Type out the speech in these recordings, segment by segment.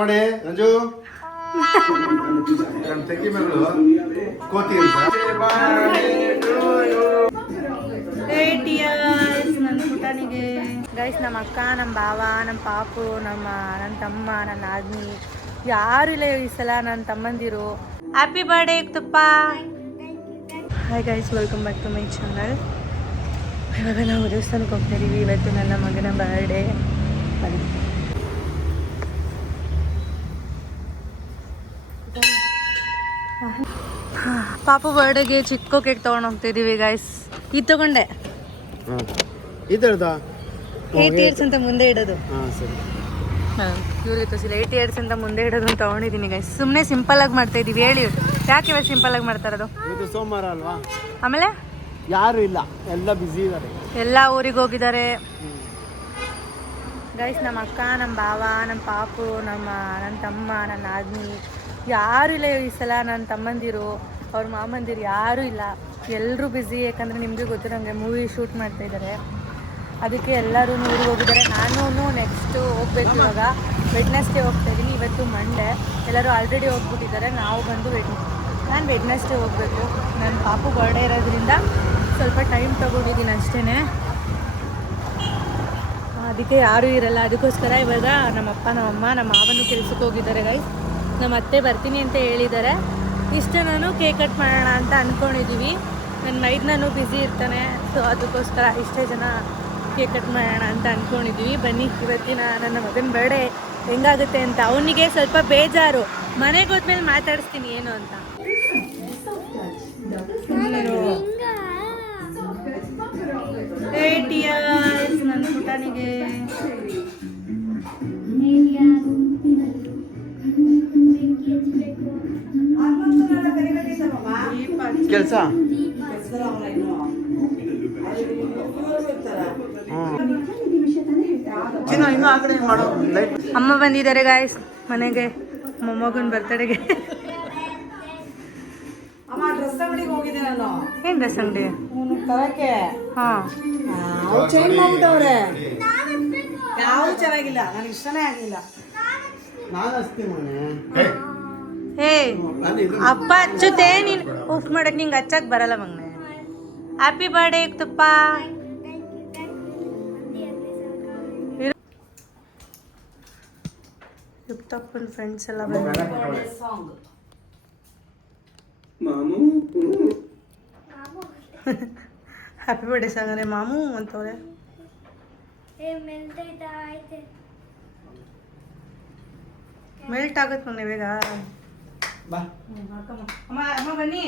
ಮಾಡಿ ರಂಜು ನನ್ನ ತಂಗಿ ಮಗಳು ಕೋತಿ ಅಂತ ನನ್ನ ಪುಟನಿಗೆ ಗೈಸ್, ನಮ್ಮ ಅಕ್ಕ, ನಮ್ಮ ಭಾವ, ನಮ್ಮ ಪಾಪು, ನನ್ನ ತಮ್ಮ, ನನ್ನ ಆದ್ಮಿ ಯಾರು ಇಲ್ಲ ಈ ಸಲ. ನನ್ನ ತಮ್ಮಂದಿರು ಹ್ಯಾಪಿ ಬರ್ಡೇ ತುಪ್ಪ. Hi guys, welcome back to my channel. ಇವಾಗ ನಾವು ದೇವಸ್ಥಾನಕ್ಕೆ ಹೋಗ್ತಾ ಇದೀವಿ. ಇವತ್ತು ನನ್ನ ಮಗನ ಬರ್ಡೇ. ಪಾಪು ಬರ್ಡೇಗೆ ಚಿಕ್ಕ ಕೇಕ್ ತೊಗೊಂಡು ಹೋಗ್ತಿದ್ದೀವಿ ಗೈಸ್. ಇದು ತಗೊಂಡೆ, 8 ಇಯರ್ಸ್ ಅಂತ ಮುಂದೆ ಇಡೋದು. ಇವ್ರಿಗೆ ತೋರಿಸಿಲ್ಲ, 8 ಇಯರ್ಸ್ ಅಂತ ಮುಂದೆ ಇಡೋದು ಅಂತ ತೊಗೊಂಡಿದ್ದೀನಿ ಗೈಸ್. ಸುಮ್ಮನೆ ಸಿಂಪಲ್ ಆಗಿ ಮಾಡ್ತಾ ಇದೀವಿ. ಹೇಳಿ ಯಾಕೆ ಇವಾಗ ಸಿಂಪಲ್ ಆಗಿ ಮಾಡ್ತಾ ಇರೋದು? ಸೋಮವಾರ ಅಲ್ವಾ, ಆಮೇಲೆ ಯಾರು ಇಲ್ಲ, ಎಲ್ಲ ಬಿಸಿ ಇದ್ದಾರೆ, ಎಲ್ಲ ಊರಿಗೆ ಹೋಗಿದ್ದಾರೆ ಗೈಸ್. ನಮ್ಮ ಅಕ್ಕ, ನಮ್ಮ ಭಾವ, ನಮ್ಮ ಪಾಪು, ನನ್ನ ತಮ್ಮ, ನನ್ನ ಆದ್ಮಿ ಯಾರು ಇಲ್ಲ ಈ ಸಲ. ನನ್ನ ತಮ್ಮಂದಿರು, ಅವ್ರ ಮಾಮಂದಿರು ಯಾರೂ ಇಲ್ಲ, ಎಲ್ಲರೂ ಬ್ಯುಸಿ. ಯಾಕಂದರೆ ನಿಮಗೂ ಗೊತ್ತು, ನಮಗೆ ಮೂವಿ ಶೂಟ್ ಮಾಡ್ತಾ ಇದ್ದಾರೆ. ಅದಕ್ಕೆ ಎಲ್ಲರೂ ಊರಿಗೆ ಹೋಗಿದ್ದಾರೆ. ನಾನು ನೆಕ್ಸ್ಟ್ ಹೋಗ್ಬೇಕು. ಇವಾಗ ವೆಡ್ನೆಸ್ಡೇ ಹೋಗ್ತಾ ಇದ್ದೀನಿ. ಇವತ್ತು ಮಂಡೇ, ಎಲ್ಲರೂ ಆಲ್ರೆಡಿ ಹೋಗ್ಬಿಟ್ಟಿದ್ದಾರೆ. ನಾವು ಬಂದು ನಾನು ವೆಡ್ನೆಸ್ಡೇ ಹೋಗಬೇಕು. ನನ್ನ ಪಾಪು ಬರ್ಡೇ ಇರೋದ್ರಿಂದ ಸ್ವಲ್ಪ ಟೈಮ್ ತೊಗೊಂಡಿದ್ದೀನಿ ಅಷ್ಟೇ. ಅದಕ್ಕೆ ಯಾರೂ ಇರಲ್ಲ. ಅದಕ್ಕೋಸ್ಕರ ಇವಾಗ ನಮ್ಮಪ್ಪ, ನಮ್ಮಮ್ಮ, ನಮ್ಮ ಮಾವನು ಕೆಲ್ಸಕ್ಕೆ ಹೋಗಿದ್ದಾರೆ ಗೈಸ್. ನಮ್ಮ ಅತ್ತೆ ಬರ್ತೀನಿ ಅಂತ ಹೇಳಿದ್ದಾರೆ. ಇಷ್ಟ ನಾನು ಕೇಕ್ ಕಟ್ ಮಾಡೋಣ ಅಂತ ಅಂದ್ಕೊಂಡಿದ್ದೀವಿ. ನನ್ನ ಮೈದ್ನೂ ಬ್ಯುಸಿ ಇರ್ತಾನೆ, ಸೊ ಅದಕ್ಕೋಸ್ಕರ ಇಷ್ಟೇ ಜನ ಕೇಕ್ ಕಟ್ ಮಾಡೋಣ ಅಂತ ಅಂದ್ಕೊಂಡಿದ್ದೀವಿ. ಬನ್ನಿ, ಇವತ್ತಿನ ನನ್ನ ಮಗನ ಬರ್ಡೇ ಹೆಂಗಾಗುತ್ತೆ ಅಂತ. ಅವನಿಗೆ ಸ್ವಲ್ಪ ಬೇಜಾರು. ಮನೆಗೆ ಹೋದ್ಮೇಲೆ ಮಾತಾಡಿಸ್ತೀನಿ ಏನು ಅಂತ. ನನ್ನ ಪುಟನಿಗೆ ಕೆಲಸ ಅಮ್ಮ ಬಂದಿದ್ದಾರೆ ಗಾಯ್ಸ್ ಮನೆಗೆ, ಮೊಮ್ಮಗನ ಬರ್ತಡೆಗೆ. ಏನ್ ಡ್ರೆಸ್ ಅಂಗಡಿ? ಹಾಂ, ಯಾವ್ದು ಚೆನ್ನಾಗಿಲ್ಲ, ನನಗೆ ಇಷ್ಟನೇ ಆಗಿಲ್ಲ. ಹೇ ಅಪ್ಪ ಹಚ್ಚುತ್ತೆ, ನೀನು ಉಫ್ ಮಾಡಕ್ ನಿಂಗೆ ಹಚ್ಚಕ್ ಬರಲ್ಲ ಮಗನೆ. ಹ್ಯಾಪಿ ಬರ್ಡೇ ತುಪ್ಪ. ಯುಕ್ತಪ್ಪನ ಫ್ರೆಂಡ್ಸ್ ಎಲ್ಲ ಬಂದಿದ್ದಾರೆ. ಹ್ಯಾಪಿ ಬರ್ಡೇ ಸಾಂಗನೆ ಮಾಮೂ ಅಂತವ್ರೆ. ಮೆಲ್ಟ್ ಆಗತ್ ಮನೆ ಬೇಗ. ಅಮ್ಮ ಅಮ್ಮ ಬನ್ನಿ.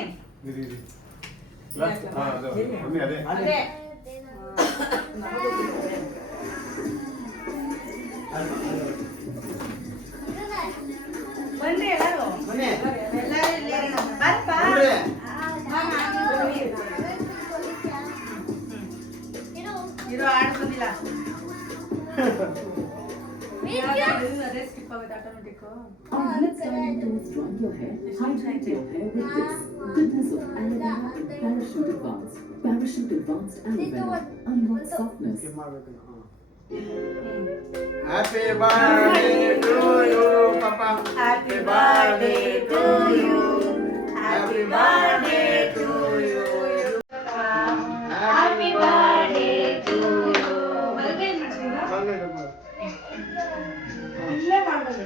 ಬನ್ನಿ ಎಲ್ಲರೂ, ಇರೋ ಆಡ್ ಬಂದಿಲ್ಲ. ಅದೇ ಸ್ಕಿಪ್ ಆಗುತ್ತೆ automatic. Happy birthday to you, Papa. Happy birthday to you. Happy birthday to you. Happy birthday to you. ಇಲ್ಲೇ ಮಾಡ್ಬೇಕು.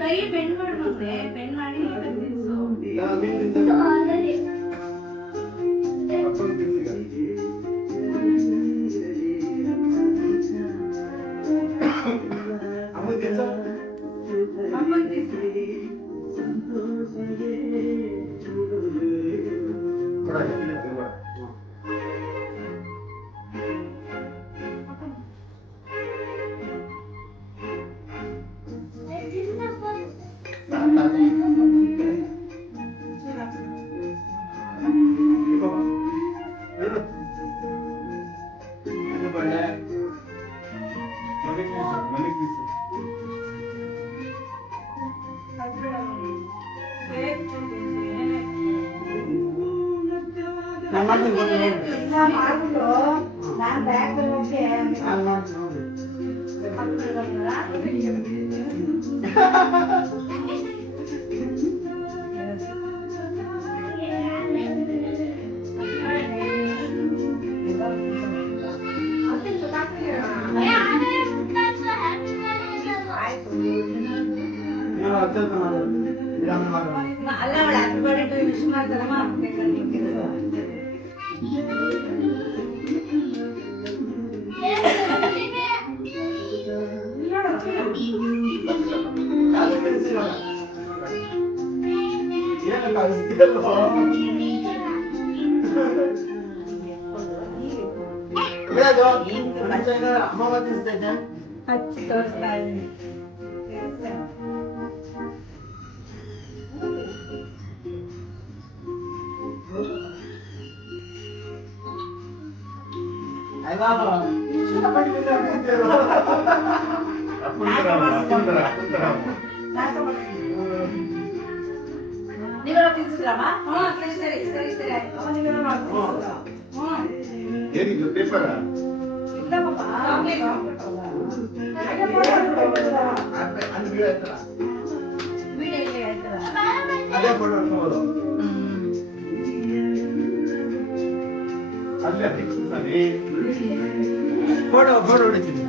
ಕೈ ಬೆಂಡ್ ಮಾಡ್ಬಂದ್ರೆ ಬೆಂಡ್ ಮಾಡಿ ನಾನು ಬ್ಯಾಗ್ ಹೋಗಿ ಅಲ್ಲ ಅವಳು ಹ್ಯಾಪಿ ಬರ್ಡೇ ವಿಶ್ ಮಾಡ್ತಾರಮ್ಮ ಹಚ್ಚಿ ತೋರಿಸ್ತಾ ಇದ್ದೀನಿ ನೀವೆಲ್ಲ ತಿನ್ಸಿದ್ರಮ್ಮ? ಸರಿ ಏನಿದು ಪೇಪರ್ ಅದೇ ಫೋಟೋ ಅಲ್ಲೇ ಫೋಟೋ ಹೊಡಿತೀನಿ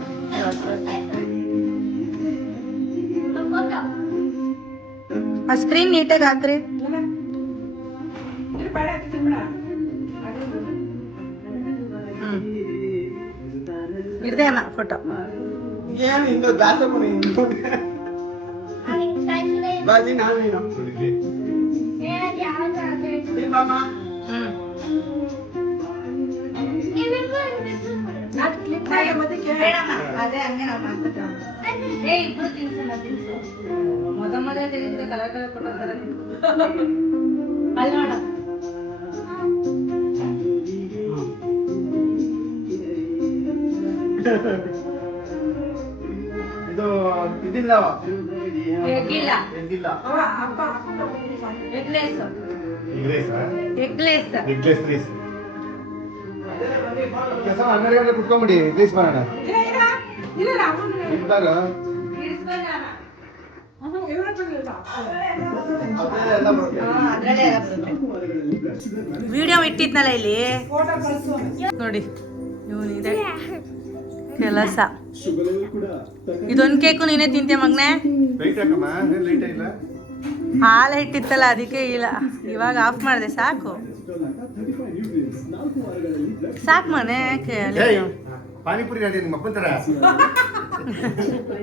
ಆ ಸ್ಕ್ರೀನ್ ನೀಟಾಗಿ ಹಾಕ್ರಿ ಇರ್ದೆ ಅಮ್ಮ ಫೋಟೋ ಏನು ಇಂದು ದಾಸ ಮನೆ ಇಂದು ಬಾಜಿ ನಾವೇನು ಬಾಮ ಅದೇ ಹಂಗೆ ನಾವು ಮೊದಲೇ ತಿಳಿದ್ರೆ ಕಲರ್ ಕಲರ್ ಕೊಟ್ಟಿರ್ತಾರೆ ಅಲ್ಲಿ ನೋಡ ಇದು ಇದಿಲ್ಲ ಎಗ್ಗಿಲ್ಲ ಎಗ್ಗಿಲ್ಲ ಎಗ್ಲೆಸ್ ಎಗ್ಲೇಸ್ ಕೆಲಸ 12 ಗಂಟೆ ಕುತ್ಕೊಂಡ್ಬಿಡಿ ಎಗ್ಲೇಸ್ ಮಾಡೋಣ ಇದ್ದಾಗ ವಿಡಿಯೋ ಇಟ್ಟಿದ್ನಲ್ಲ ಇಲ್ಲಿ ನೋಡಿ ಇವನಿದೆ ಕೆಲಸ ಇದೊಂದು ಕೇಕು ನೀನೇ ತಿಂತೀಯ ಮಗ್ನೆ ಲೈಟ್ ಹಾಕಮ್ಮ ಲೈಟ್ ಇಲ್ಲ ಹಾಲು ಇಟ್ಟಿತ್ತಲ್ಲ ಅದಕ್ಕೆ ಇಲ್ಲ ಇವಾಗ ಆಫ್ ಮಾಡಿದೆ ಸಾಕು ಸಾಕು ಮನೆ ಪಾನಿಪುರಿ ನಾಡಿ ನಿಮ್ಮ ಅಪ್ಪನ ತರ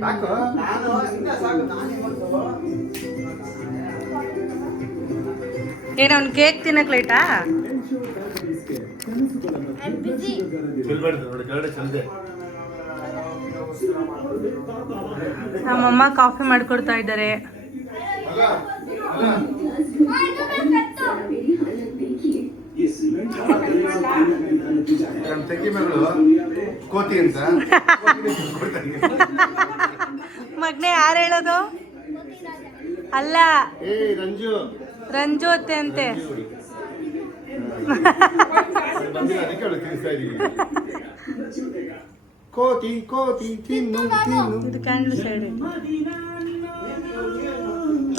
ಸಾಕು ಏನು ಅವ್ನು ಕೇಕ್ ತಿನ್ನಕ್ ಲೈಟಾ ನಮ್ಮಮ್ಮ ಕಾಫಿ ಮಾಡ್ಕೊಡ್ತಾ ಇದ್ದಾರೆ ನಮ್ಮ ತಂಗಿ ಮಗಳು ಕೋತಿ ಅಂತ ಮಗ್ನೆ ಯಾರು ಹೇಳೋದು ಅಲ್ಲ ಏ ರಂಜು ರಂಜು ಅತ್ತೆ ಅಂತೆ ಅದಕ್ಕೆ ಅವಳು ತಿಳಿಸ್ತಾ ಇದೀವಿ ಕೋತಿ ಕೋತಿ ತಿನ್ನು ತಿನ್ನು ಇದು ಕ್ಯಾಂಡಲ್ ಸೈಡ್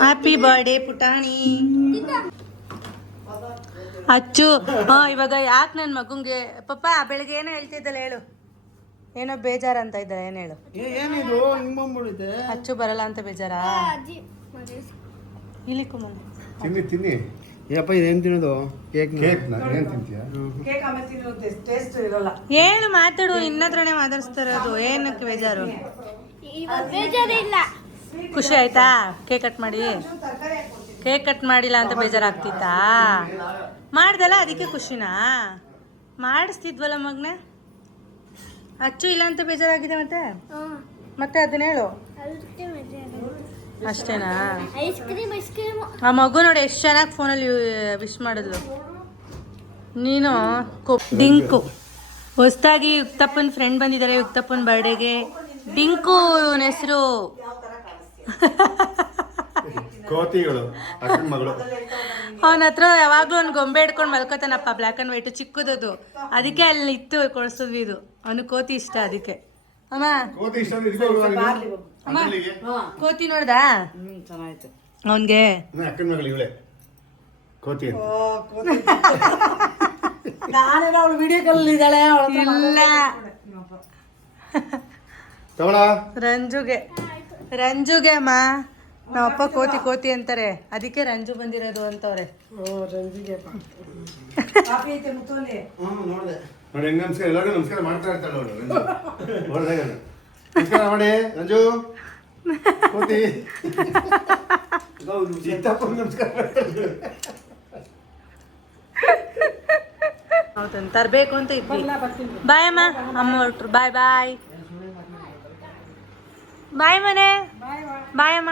ಹ್ಯಾಪಿ ಬರ್ಡೇ ಪುಟಾಣಿ ಅಚ್ಚು ಇವಾಗ ಯಾಕೆ ನನ್ನ ಮಗುಂಗೆ ಪಪ್ಪ ಬೆಳಗ್ಗೆ ಏನೋ ಹೇಳ್ತಿದ್ದಲ್ಲ ಹೇಳು ಏನೋ ಬೇಜಾರಂತ ಇದ್ದಾರೆ ಏನು ಹೇಳು ಏನಿದು ಹಿಂಗೊಂಬಿಡುತ್ತೆ ಅಚ್ಚು ಬರಲ್ಲ ಅಂತ ಬೇಜಾರಾ ಇಲ್ಲಿ ಕುಮ್ಮಂದು ತಿನ್ನಿ ತಿನ್ನಿ ಯಪ್ಪ ಇದೇನು ತಿನ್ನೋದು ಕೇಕ್ ಕೇಕ್ ಏನು ತಿಂತೀಯ ಕೇಕ್ ಆಮೇಲೆ ತಿನ್ನೋದು ಟೇಸ್ಟ್ ಇರೋಲ್ಲ ಹೇಳು ಮಾತಾಡು ಇನ್ನತ್ರನೇ ಮಾತಾಡಿಸ್ತಾ ಇರೋದು ಏನಕ್ಕೆ ಬೇಜಾರು ಖುಷಿ ಆಯ್ತಾ ಕೇಕ್ ಕಟ್ ಮಾಡಿ ಕೇಕ್ ಕಟ್ ಮಾಡಿಲ್ಲ ಅಂತ ಬೇಜಾರಾಗ್ತಿತ್ತಾ ಮಾಡ್ದಲ್ಲ ಅದಕ್ಕೆ ಖುಷಿನಾ ಮಾಡಿಸ್ತಿದ್ವಲ್ಲ ಮಗ್ನ ಅಚ್ಚು ಇಲ್ಲ ಅಂತ ಬೇಜಾರಾಗಿದೆ ಮತ್ತೆ ಮತ್ತೆ ಅದನ್ನ ಹೇಳು ಅಷ್ಟೇನಾ ಆ ಮಗು ನೋಡಿ ಎಷ್ಟು ಚೆನ್ನಾಗಿ ಫೋನಲ್ಲಿ ವಿಶ್ ಮಾಡಿದ್ಲು ನೀನು ಡಿಂಕು ಹೊಸದಾಗಿ ಯುಕ್ತಪ್ಪನ ಫ್ರೆಂಡ್ ಬಂದಿದ್ದಾರೆ ಯುಕ್ತಪ್ಪನ ಬರ್ಡೇಗೆ ಡಿಂಕು ಇವನ ಹೆಸರು ಕೋತಿಗಳು ಅಕ್ಕನ ಮಗಳು. ಅವನ ಹತ್ರ ಯಾವಾಗ್ಲೂ ಒಂದು ಗೊಂಬೆ ಹಿಡ್ಕೊಂಡು ಮಲ್ಕೋತಾನಪ್ಪ, ಬ್ಲ್ಯಾಕ್ ಅಂಡ್ ವೈಟ್ ಚಿಕ್ಕದದು. ಅದಕ್ಕೆ ಅಲ್ಲಿ ಇತ್ತು ಕೊಡಿಸಿದ್ವಿ ಇದು. ಅವನು ಕೋತಿ ಇಷ್ಟ ಅದಕ್ಕೆ. ಅಮ್ಮ ಕೋತಿ ಇಷ್ಟ ಅಂದ್ರೆ ಇದಕ್ಕೆ ಹೋಗುವ ನೀನು? ಅಮ್ಮ ಅಮ್ಮನಿಗೆ? ಕೋತಿ ನೋಡ್ದಾ ಚೆನ್ನಾಯ್ತು. ಅವನ್ಗೆ? ಅಕ್ಕನ ಮಗಳು ಇವಳೆ ಕೋತಿ ಅಂತ. ನಾನೇನೋ ಅವಳು ವಿಡಿಯೋ ಕಾಲ್ ಇದ್ದಾಳೆ ಇಲ್ಲ, ತಗೊಳ ರಂಜುಗೆ ಅಮ್ಮ. ನಾವಪ್ಪ ಕೋತಿ ಕೋತಿ ಅಂತಾರೆ, ಅದಕ್ಕೆ ರಂಜು ಬಂದಿರೋದು ಅಂತವ್ರೆ. ರಂಜಿಗೆ ಕಾಫಿ ಐತೆ ಮುತ್ತೋಲಿ. ನೋಡಿದೆ ನೋಡಿ, ಹೆಂಗ್ ನಮಸ್ಕಾರ ಎಲ್ಲರಿಗೂ ನಮಸ್ಕಾರ ಮಾಡ್ತಾ ಇರ್ತಾಳೆ ಅವಳು. ನೋಡ್ದಾಗ ನಮಸ್ಕಾರ ಮಾಡಿ ರಂಜು ಕೋತಿ. ಚಿತ್ತಪ್ಪ ನಮಸ್ಕಾರ ಹೌದಂತ ತರಬೇಕು ಅಂತ ಇದ್ವಿ. ಬಾಯ್ ಅಮ್ಮ, ಅಮ್ಮ ಹೊರಟ್ರು. ಬಾಯ್ ಬಾಯ್ ಬಾಯ್ ಮನೆ. ಬಾಯ್ ಅಮ್ಮ.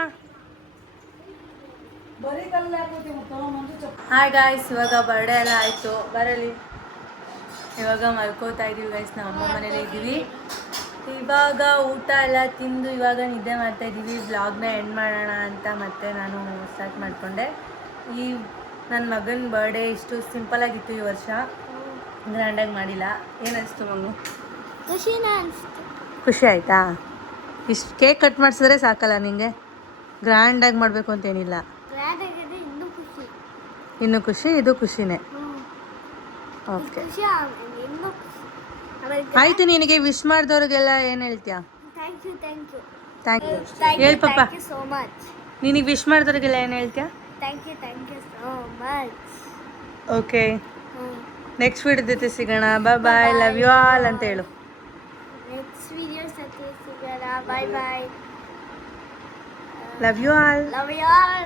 ಹಾಯ್ ಗಾಯ್ಸ್, ಇವಾಗ ಬರ್ಡೇ ಎಲ್ಲ ಆಯಿತು. ಬರಲಿ, ಇವಾಗ ಮಲ್ಕೋತಾ ಇದ್ದೀವಿ ಗೈಸ್. ನಾವು ಅಮ್ಮ ಮನೇಲಿ ಇದ್ದೀವಿ. ಇವಾಗ ಊಟ ಎಲ್ಲ ತಿಂದು ಇವಾಗ ನಿದ್ದೆ ಮಾಡ್ತಾ ಇದ್ದೀವಿ. ವ್ಲಾಗ್ನ ಎಂಡ್ ಮಾಡೋಣ ಅಂತ ಮತ್ತೆ ನಾನು ಸ್ಟಾರ್ಟ್ ಮಾಡಿಕೊಂಡೆ. ಈ ನನ್ನ ಮಗನ ಬರ್ಡೇ ಇಷ್ಟು ಸಿಂಪಲಾಗಿತ್ತು ಈ ವರ್ಷ, ಗ್ರ್ಯಾಂಡಾಗಿ ಮಾಡಿಲ್ಲ. ಏನಿಸ್ತು ಮಗು? ಖುಷಿ ಆಯಿತಾ? ಇಷ್ಟು ಕೇಕ್ ಕಟ್ ಮಾಡಿಸಿದ್ರೆ ಸಾಕಲ್ಲ ನಿಂಗೆ? ಗ್ರ್ಯಾಂಡಾಗಿ ಮಾಡಬೇಕು ಅಂತೇನಿಲ್ಲ. ಇನ್ನೂ ಖುಷಿ, ಇದು ಖುಷಿನೇ. ಓಕೆ ಆಯಿತು. ನಿನಗೆ ವಿಶ್ ಮಾಡಿದವ್ರಿಗೆಲ್ಲ ಏನು ಹೇಳ್ತೀಯಾ? ಥ್ಯಾಂಕ್ ಯು ಹೇಳಿ ಪಾಪ. ನಿನಗೆ ವಿಶ್ ಮಾಡಿದವ್ರಿಗೆಲ್ಲ ಏನು ಹೇಳ್ತೀಯಾ? ಓಕೆ, ನೆಕ್ಸ್ಟ್ ವಿಡಿಯೋ ಜೊತೆ ಸಿಗೋಣ. ಬಾಯ್ ಬಾಯ್, ಲವ್ ಯು ಆಲ್ ಅಂತ ಹೇಳು. Bye bye. Love you all. Love you all.